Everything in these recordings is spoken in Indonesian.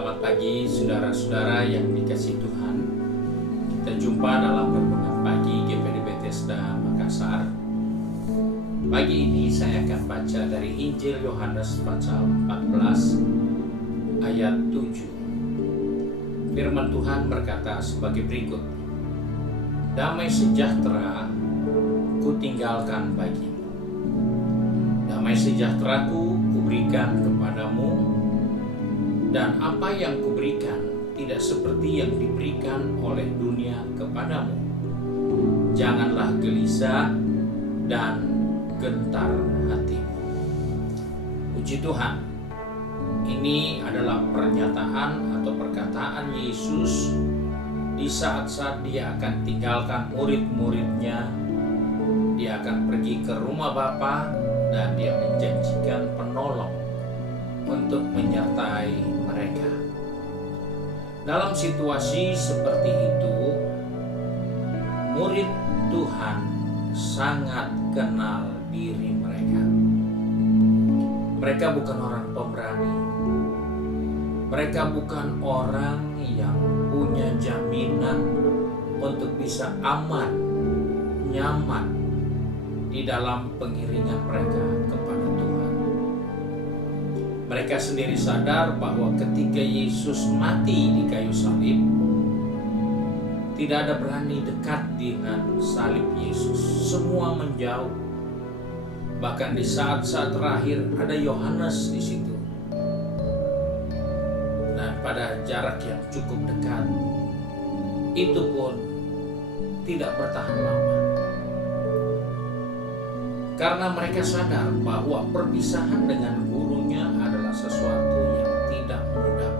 Selamat pagi saudara-saudara yang dikasihi Tuhan. Kita jumpa dalam renungan pagi GPD Bethesda Makassar. Pagi ini saya akan baca dari Injil Yohanes pasal 14 ayat 7. Firman Tuhan berkata sebagai berikut: Damai sejahtera kutinggalkan bagimu. Damai sejahteraku kuberikan kepadamu, dan apa yang kuberikan tidak seperti yang diberikan oleh dunia kepadamu. Janganlah gelisah dan gentar hatimu. Puji Tuhan. Ini adalah pernyataan atau perkataan Yesus di saat-saat dia akan tinggalkan murid-muridnya. Dia akan pergi ke rumah Bapa dan dia menjanjikan penolong untuk menyertai mereka. Dalam situasi seperti itu, murid Tuhan sangat kenal diri mereka. Mereka bukan orang pemberani. Mereka bukan orang yang punya jaminan untuk bisa aman, nyaman di dalam pengiringan mereka kepada Tuhan. Mereka sendiri sadar bahwa ketika Yesus mati di kayu salib, tidak ada berani dekat dengan salib Yesus. Semua menjauh. Bahkan di saat-saat terakhir ada Yohanes di situ. Dan pada jarak yang cukup dekat, itu pun tidak bertahan lama. Karena mereka sadar bahwa perpisahan dengan gurunya adalah sesuatu yang tidak mudah.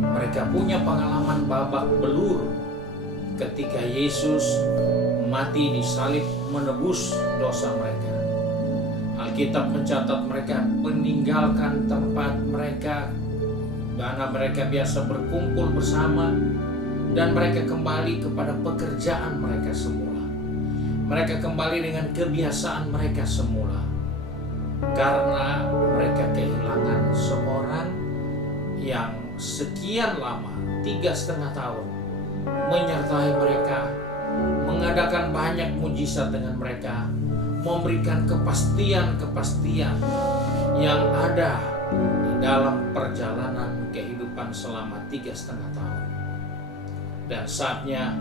Mereka punya pengalaman babak belur ketika Yesus mati di salib menebus dosa mereka. Alkitab mencatat mereka meninggalkan tempat mereka, mana mereka biasa berkumpul bersama, dan mereka kembali kepada pekerjaan mereka semula. Mereka kembali dengan kebiasaan mereka semula. Karena mereka kehilangan seorang yang sekian lama, 3,5 tahun, menyertai mereka, mengadakan banyak mujizat dengan mereka, memberikan kepastian-kepastian yang ada di dalam perjalanan kehidupan selama 3,5 tahun. Dan saatnya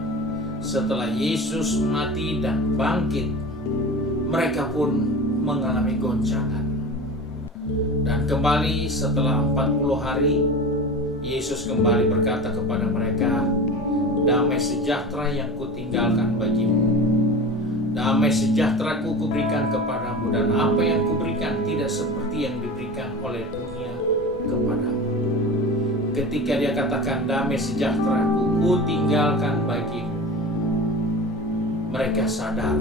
setelah Yesus mati dan bangkit, mereka pun mengalami goncangan. Dan kembali setelah 40 hari, Yesus kembali berkata kepada mereka, damai sejahtera yang kutinggalkan bagimu. Damai sejahtera kuberikan kepadamu, dan apa yang kuberikan tidak seperti yang diberikan oleh dunia kepadamu. Ketika dia katakan damai sejahtera kutinggalkan bagimu, mereka sadar,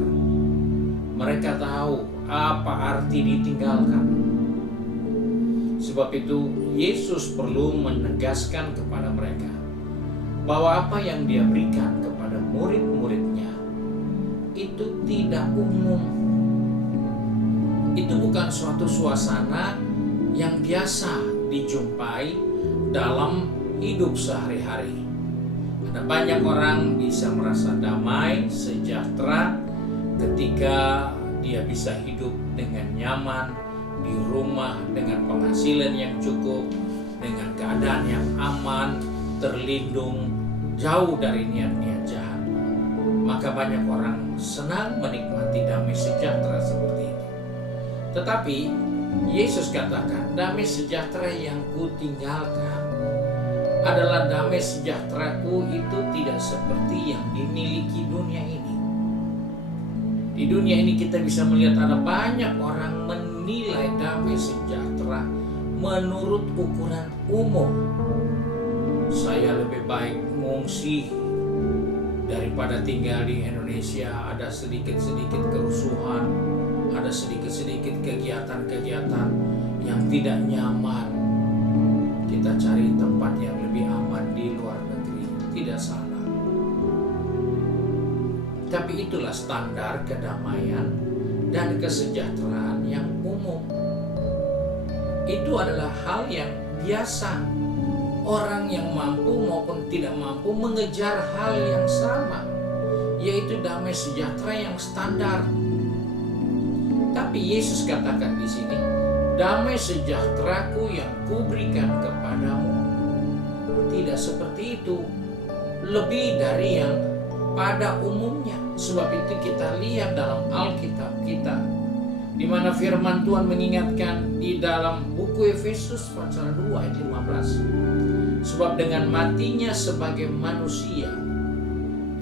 mereka tahu apa arti ditinggalkan. Sebab itu Yesus perlu menegaskan kepada mereka bahwa apa yang dia berikan kepada murid-muridnya itu tidak umum. Itu bukan suatu suasana yang biasa dijumpai dalam hidup sehari-hari. Ada banyak orang bisa merasa damai, sejahtera ketika dia bisa hidup dengan nyaman di rumah, dengan penghasilan yang cukup, dengan keadaan yang aman, terlindung, jauh dari niat-niat jahat. Maka banyak orang senang menikmati damai sejahtera seperti itu. Tetapi Yesus katakan, damai sejahtera yang kutinggalkan adalah damai sejahteraku itu tidak seperti yang dimiliki dunia ini. Di dunia ini kita bisa melihat ada banyak orang menilai damai sejahtera menurut ukuran umum. Saya lebih baik mengungsi daripada tinggal di Indonesia. Ada sedikit-sedikit kerusuhan, ada sedikit-sedikit kegiatan-kegiatan yang tidak nyaman. Kita cari tempat yang lebih aman di luar negeri. Tidak salah. Tapi itulah standar kedamaian dan kesejahteraan yang umum. Itu adalah hal yang biasa orang yang mampu maupun tidak mampu mengejar hal yang sama, yaitu damai sejahtera yang standar. Tapi Yesus katakan di sini, damai sejahteraku yang kuberikan kepadamu tidak seperti itu, lebih dari yang pada umumnya. Sebab itu kita lihat dalam Alkitab kita, di mana firman Tuhan mengingatkan di dalam buku Efesus pasal 2 ayat 15. Sebab dengan matinya sebagai manusia,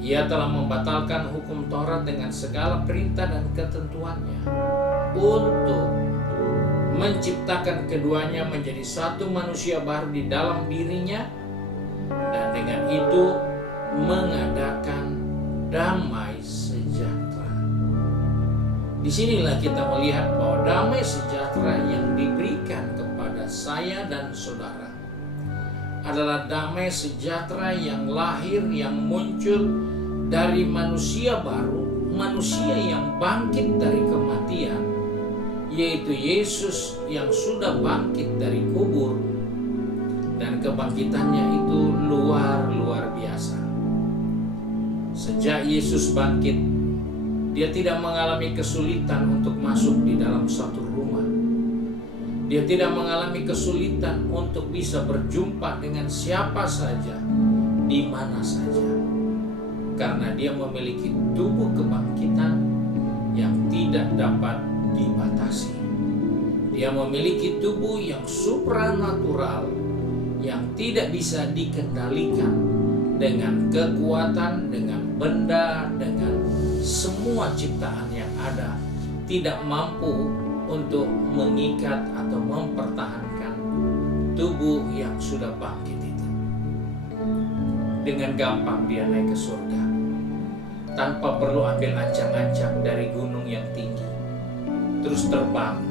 ia telah membatalkan hukum Taurat dengan segala perintah dan ketentuannya, untuk menciptakan keduanya menjadi satu manusia baru di dalam dirinya, dan dengan itu mengadakan damai sejahtera. Disinilah kita melihat bahwa damai sejahtera yang diberikan kepada saya dan saudara adalah damai sejahtera yang lahir, yang muncul dari manusia baru, manusia yang bangkit dari kematian, yaitu Yesus yang sudah bangkit dari kubur, dan kebangkitannya itu luar biasa. Sejak Yesus bangkit, dia tidak mengalami kesulitan untuk masuk di dalam satu rumah. Dia tidak mengalami kesulitan untuk bisa berjumpa dengan siapa saja, di mana saja. Karena dia memiliki tubuh kebangkitan yang tidak dapat dibatasi. Dia memiliki tubuh yang supranatural, yang tidak bisa dikendalikan dengan kekuatan, dengan benda, dengan semua ciptaan yang ada, tidak mampu untuk mengikat atau mempertahankan tubuh yang sudah bangkit itu. Dengan gampang dia naik ke surga, tanpa perlu ambil ancang-ancang dari gunung yang tinggi terus terbang.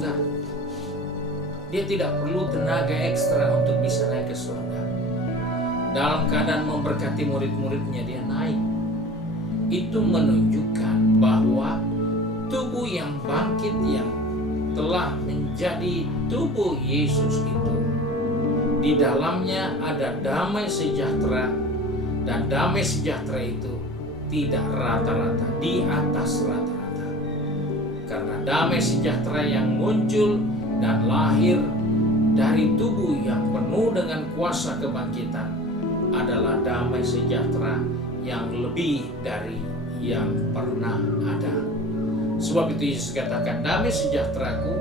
Enggak. Dia tidak perlu tenaga ekstra untuk bisa naik ke surga. Dalam keadaan memberkati murid-muridnya, dia naik. Itu menunjukkan bahwa tubuh yang bangkit, yang telah menjadi tubuh Yesus itu, di dalamnya ada damai sejahtera, dan damai sejahtera itu tidak rata-rata, di atas rata-rata. Karena damai sejahtera yang muncul dan lahir dari tubuh yang penuh dengan kuasa kebangkitan adalah damai sejahtera yang lebih dari yang pernah ada. Sebab itu Yesus katakan, damai sejahteraku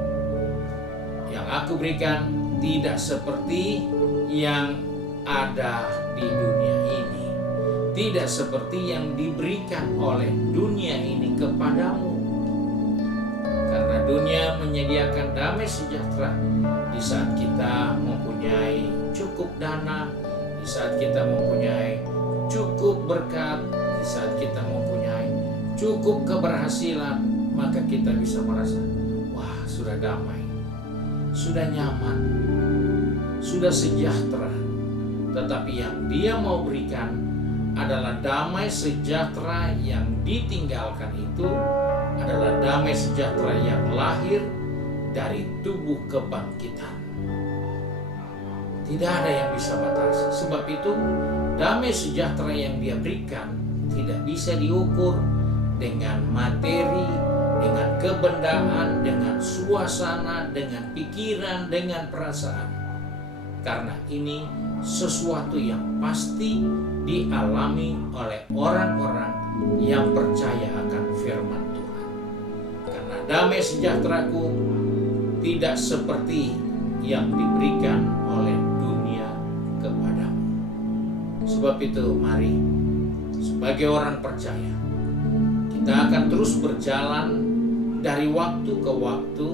yang aku berikan tidak seperti yang ada di dunia ini, tidak seperti yang diberikan oleh dunia ini kepadamu. Karena dunia menyediakan damai sejahtera di saat kita mempunyai cukup dana, di saat kita mempunyai cukup berkat, di saat kita mempunyai cukup keberhasilan, maka kita bisa merasa, wah, sudah damai, sudah nyaman, sudah sejahtera. Tetapi yang dia mau berikan adalah damai sejahtera yang ditinggalkan itu adalah damai sejahtera yang lahir dari tubuh kebangkitan. Tidak ada yang bisa batasi. Sebab itu damai sejahtera yang dia berikan tidak bisa diukur dengan materi, dengan kebendaan, dengan suasana, dengan pikiran, dengan perasaan. Karena ini sesuatu yang pasti dialami oleh orang-orang yang percaya akan firman Tuhan. Karena damai sejahteraku tidak seperti yang diberikan oleh dunia kepadamu. Sebab itu mari sebagai orang percaya kita akan terus berjalan dari waktu ke waktu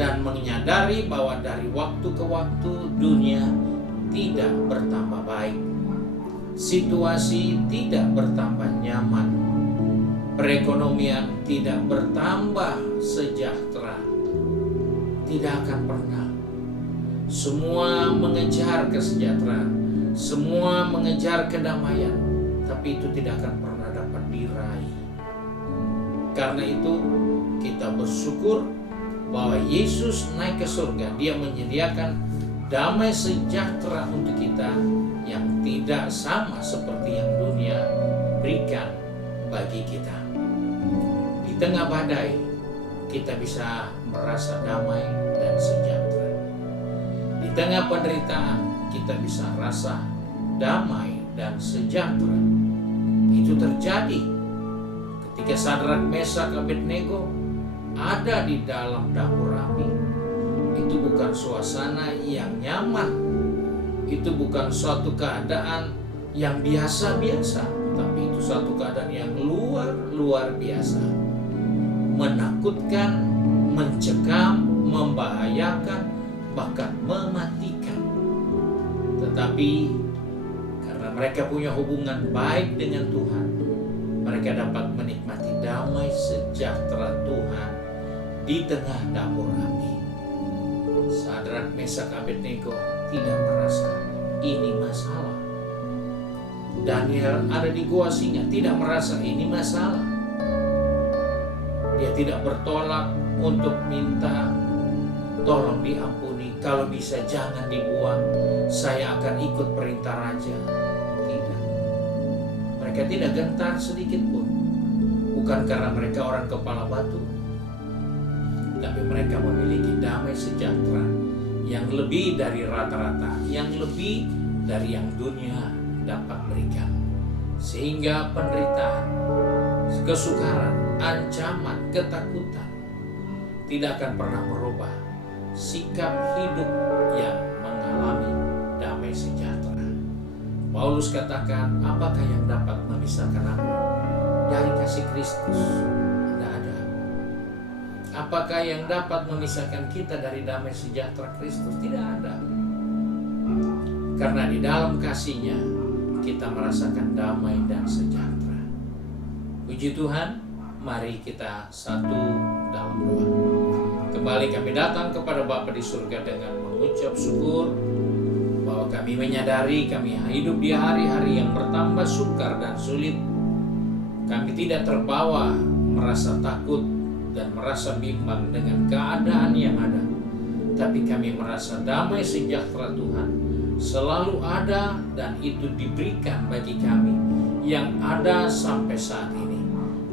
dan menyadari bahwa dari waktu ke waktu dunia tidak bertambah baik, situasi tidak bertambah nyaman, perekonomian tidak bertambah sejahtera. Tidak akan pernah. Semua mengejar kesejahteraan, semua mengejar kedamaian, tapi itu tidak akan pernah dapat diraih. Karena itu kita bersyukur bahwa Yesus naik ke surga. Dia menyediakan damai sejahtera untuk kita yang tidak sama seperti yang dunia berikan bagi kita. Di tengah badai, kita bisa merasa damai dan sejahtera. Di tengah penderitaan, kita bisa rasa damai dan sejahtera. Itu terjadi ketika Sadrak, Mesak, Abednego ada di dalam dapur api. Itu bukan suasana yang nyaman. Itu bukan suatu keadaan yang biasa-biasa, tapi itu suatu keadaan yang luar biasa. Menakutkan, mencekam, membahayakan, bahkan mematikan. Tetapi karena mereka punya hubungan baik dengan Tuhan, mereka dapat menikmati damai sejahtera Tuhan di tengah dapur api. Sadrak, Mesak, Abednego tidak merasa ini masalah. Daniel ada di gua singa tidak merasa ini masalah. Dia tidak bertolak untuk minta tolong diampuni, kalau bisa jangan dibuang, saya akan ikut perintah raja. Tidak. Mereka tidak gentar sedikit pun. Bukan karena mereka orang kepala batu, tapi mereka memiliki damai sejahtera yang lebih dari rata-rata, yang lebih dari yang dunia dapat berikan. Sehingga penderitaan, kesukaran, ancaman, ketakutan tidak akan pernah merubah sikap hidup yang mengalami damai sejahtera. Paulus katakan, apakah yang dapat memisahkan aku dari kasih Kristus? Tidak ada. Apakah yang dapat memisahkan kita dari damai sejahtera Kristus? Tidak ada. Karena di dalam kasih-Nya kita merasakan damai dan sejahtera. Puji Tuhan, mari kita satu dalam doa. Kembali kami datang kepada Bapa di surga dengan mengucap syukur bahwa kami menyadari kami hidup di hari-hari yang bertambah sukar dan sulit. Kami tidak terbawa merasa takut dan merasa bimbang dengan keadaan yang ada, tapi kami merasa damai sejahtera Tuhan selalu ada, dan itu diberikan bagi kami yang ada sampai saat ini.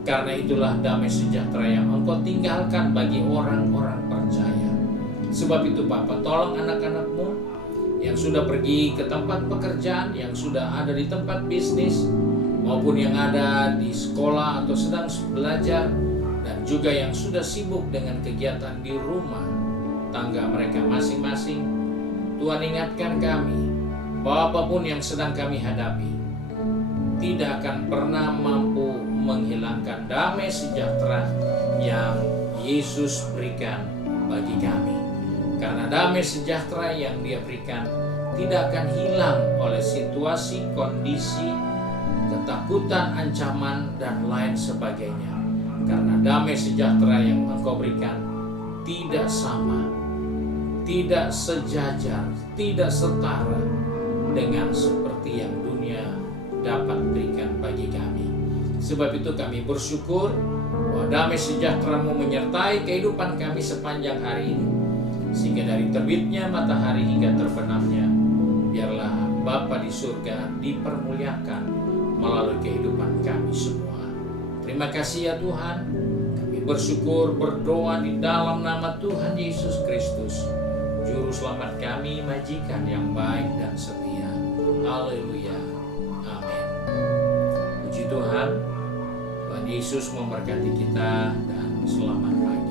Karena itulah damai sejahtera yang Engkau tinggalkan bagi orang-orang percaya. Sebab itu Bapa, tolong anak-anak-Mu yang sudah pergi ke tempat pekerjaan, yang sudah ada di tempat bisnis, maupun yang ada di sekolah atau sedang belajar, dan juga yang sudah sibuk dengan kegiatan di rumah tangga mereka masing-masing. Tuhan, ingatkan kami bahwa apapun yang sedang kami hadapi tidak akan pernah mampu menghilangkan damai sejahtera yang Yesus berikan bagi kami. Karena damai sejahtera yang Dia berikan tidak akan hilang oleh situasi, kondisi, ketakutan, ancaman, dan lain sebagainya. Karena damai sejahtera yang Engkau berikan tidak sama, tidak sejajar, tidak setara dengan seperti yang dunia dapat berikan bagi kami. Sebab itu kami bersyukur bahwa damai sejahtera-Mu menyertai kehidupan kami sepanjang hari ini, sehingga dari terbitnya matahari hingga terbenamnya, biarlah Bapa di surga dipermuliakan melalui kehidupan kami semua. Terima kasih ya Tuhan. Kami bersyukur, berdoa di dalam nama Tuhan Yesus Kristus, Juru Selamat kami, Majikan yang baik dan setia. Haleluya. Amin. Puji Tuhan. Tuhan Yesus memberkati kita dan selamat pagi.